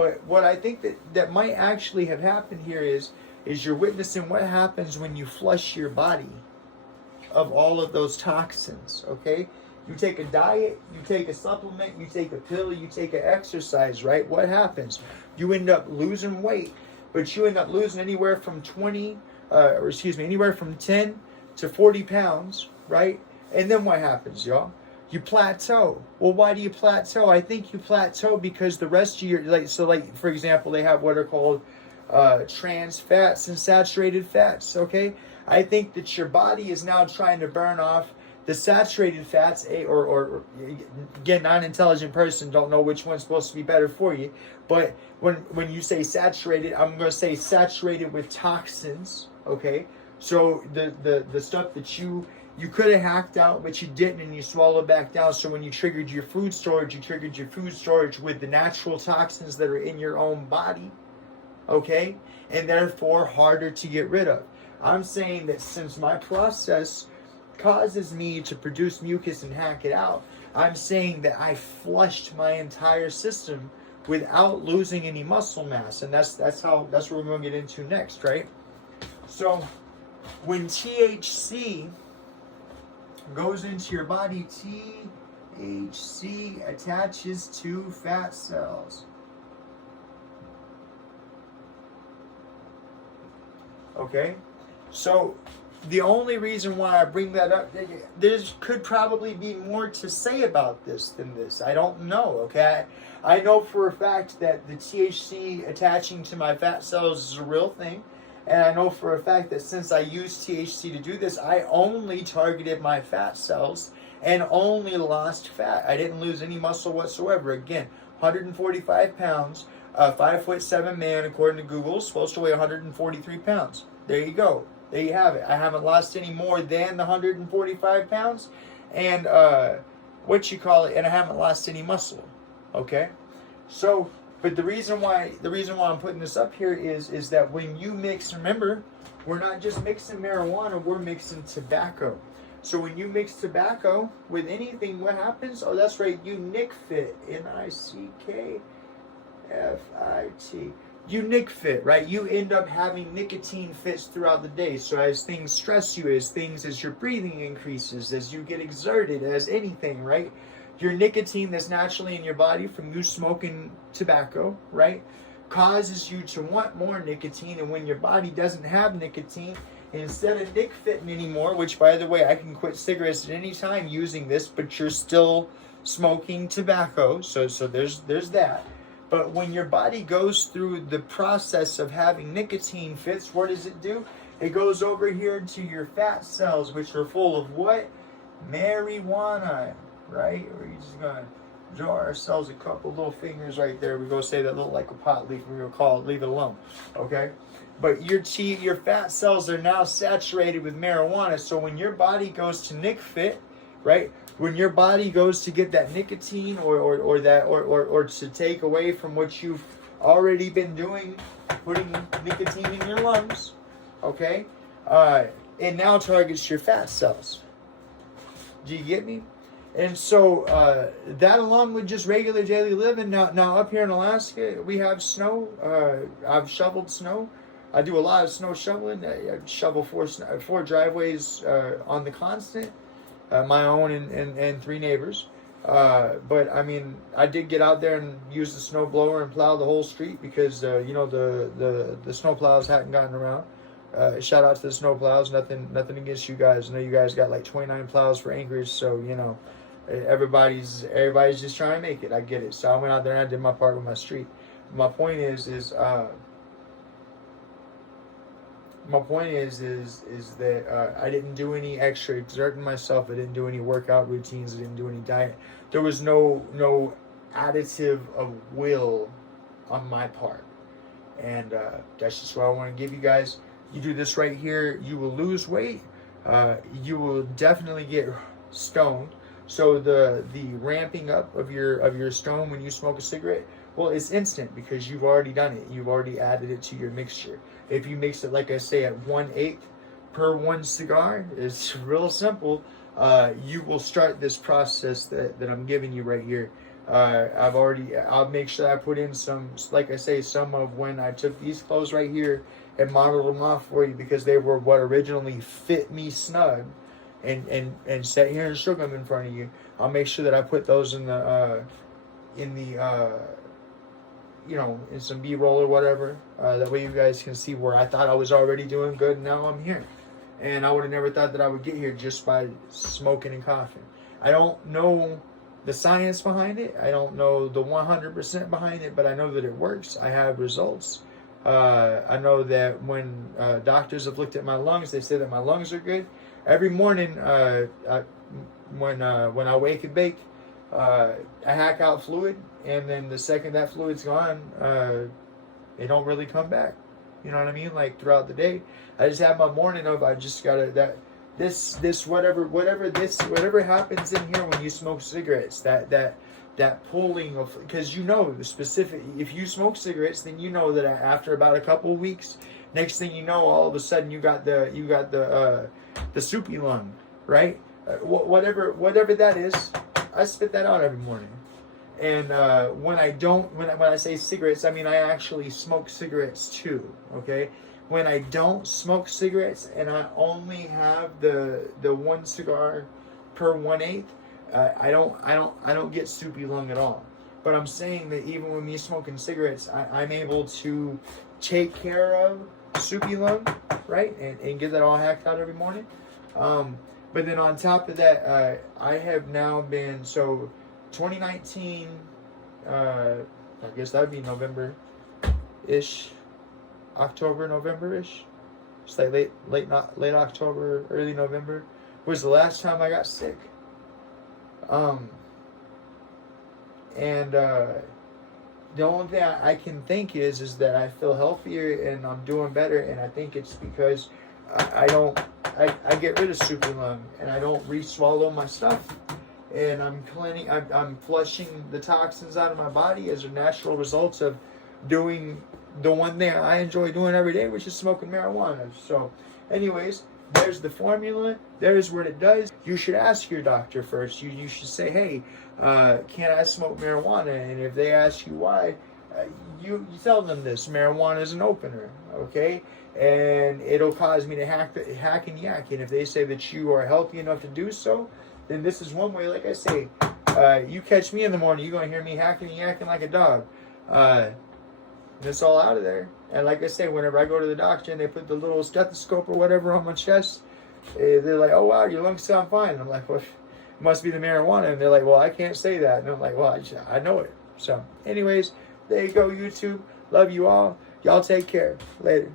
But what I think that might actually have happened here is you're witnessing what happens when you flush your body of all of those toxins, okay? You take a diet, you take a supplement, you take a pill, you take an exercise, right? What happens? You end up losing weight, but you end up losing anywhere from anywhere from 10 to 40 pounds, right? And then what happens, y'all? You plateau. Well, why do you plateau? I think you plateau because the rest of your, for example, they have what are called trans fats and saturated fats, okay? I think that your body is now trying to burn off the saturated fats, or again, non-intelligent person, don't know which one's supposed to be better for you. But when you say saturated, I'm going to say saturated with toxins, okay? So the stuff that you could have hacked out, but you didn't, and you swallowed back down. So when you triggered your food storage, you triggered your food storage with the natural toxins that are in your own body, okay? And therefore harder to get rid of. I'm saying that since my process causes me to produce mucus and hack it out, I'm saying that I flushed my entire system without losing any muscle mass. And that's what we're going to get into next, right? So when THC goes into your body, THC attaches to fat cells. Okay? So the only reason why I bring that up, there could probably be more to say about this than this. I don't know, okay? I know for a fact that the THC attaching to my fat cells is a real thing. And I know for a fact that since I used THC to do this, I only targeted my fat cells and only lost fat. I didn't lose any muscle whatsoever. Again, 145 pounds, 5'7" man, according to Google, supposed to weigh 143 pounds. There you go. There you have it. I haven't lost any more than the 145 pounds, and and I haven't lost any muscle. Okay, so but the reason why I'm putting this up here is that when you mix, remember, we're not just mixing marijuana, we're mixing tobacco. So when you mix tobacco with anything, what happens? Oh, that's right, you nick fit, NICKFIT. You nick fit, right? You end up having nicotine fits throughout the day. So as things stress you, as your breathing increases, as you get exerted, as anything, right? Your nicotine that's naturally in your body from you smoking tobacco, right, causes you to want more nicotine. And when your body doesn't have nicotine, instead of nick fitting anymore, which by the way, I can quit cigarettes at any time using this, but you're still smoking tobacco. So there's that. But when your body goes through the process of having nicotine fits, what does it do? It goes over here to your fat cells, which are full of what? Marijuana, right? We're just going to draw ourselves a couple little fingers right there. We're going to say that look like a pot leaf. We're going to call it, leave it alone, okay? But your fat cells are now saturated with marijuana. So when your body goes to nick fit, right? When your body goes to get that nicotine or to take away from what you've already been doing, putting nicotine in your lungs, okay? It now targets your fat cells. Do you get me? And so that along with just regular daily living. Now up here in Alaska, we have snow. I've shoveled snow. I do a lot of snow shoveling. I shovel four driveways on the constant. My own and three neighbors. But I mean, I did get out there and use the snow blower and plow the whole street because the snow plows hadn't gotten around. Shout out to the snow plows. Nothing against you guys. I know you guys got like 29 plows for Anchorage, so everybody's just trying to make it. I get it. So I went out there and I did my part with my street. My point is that I didn't do any extra exerting myself. I didn't do any workout routines. I didn't do any diet. There was no additive of will on my part. And that's just what I want to give you guys. You do this right here, you will lose weight. You will definitely get stoned. So the ramping up of your stone when you smoke a cigarette, well, it's instant because you've already done it. You've already added it to your mixture. If you mix it, like I say, at 1/8 per one cigar, it's real simple. You will start this process that I'm giving you right here. I'll make sure I put in some, like I say, some of when I took these clothes right here and modeled them off for you, because they were what originally fit me snug, and sat here and shook them in front of you. I'll make sure that I put those in the in some B-roll or whatever. That way you guys can see where I thought I was already doing good, and now I'm here. And I would have never thought that I would get here just by smoking and coughing. I don't know the science behind it. I don't know the 100% behind it, but I know that it works. I have results. I know that when doctors have looked at my lungs, they say that my lungs are good. Every morning, when I wake and bake, I hack out fluid, and then the second that fluid's gone, it don't really come back. You know what I mean? Like throughout the day, I just have my morning of, I just gotta whatever happens in here when you smoke cigarettes, that pulling of, because the specific, if you smoke cigarettes, then you know that after about a couple of weeks, next thing you know, all of a sudden you got the soupy lung, right? Whatever that is, I spit that out every morning. And when I say cigarettes, I mean I actually smoke cigarettes too. Okay, when I don't smoke cigarettes and I only have the one cigar per 1/8, I don't get soupy lung at all. But I'm saying that even with me smoking cigarettes, I'm able to take care of soupy lung, right, and get that all hacked out every morning. But then on top of that, I have now been, so 2019, I guess that'd be November-ish, October, November-ish. It's like late October, early November was the last time I got sick. And the only thing I can think is that I feel healthier and I'm doing better, and I think it's because I get rid of soupy lung, and I don't re-swallow my stuff, and I'm flushing the toxins out of my body as a natural result of doing the one thing I enjoy doing every day, which is smoking marijuana. So anyways, there's the formula. There's what it does. You should ask your doctor first. You should say, hey, can I smoke marijuana? And if they ask you why, you tell them this: marijuana is an opener, okay? And it'll cause me to hack and yak. And if they say that you are healthy enough to do so, then this is one way. Like I say, you catch me in the morning, you're going to hear me hacking and yakking like a dog. And it's all out of there. And like I say, whenever I go to the doctor and they put the little stethoscope or whatever on my chest, they're like, oh, wow, your lungs sound fine. And I'm like, well, it must be the marijuana. And they're like, well, I can't say that. And I'm like, well, I know it. So anyways, there you go, YouTube. Love you all. Y'all take care. Later.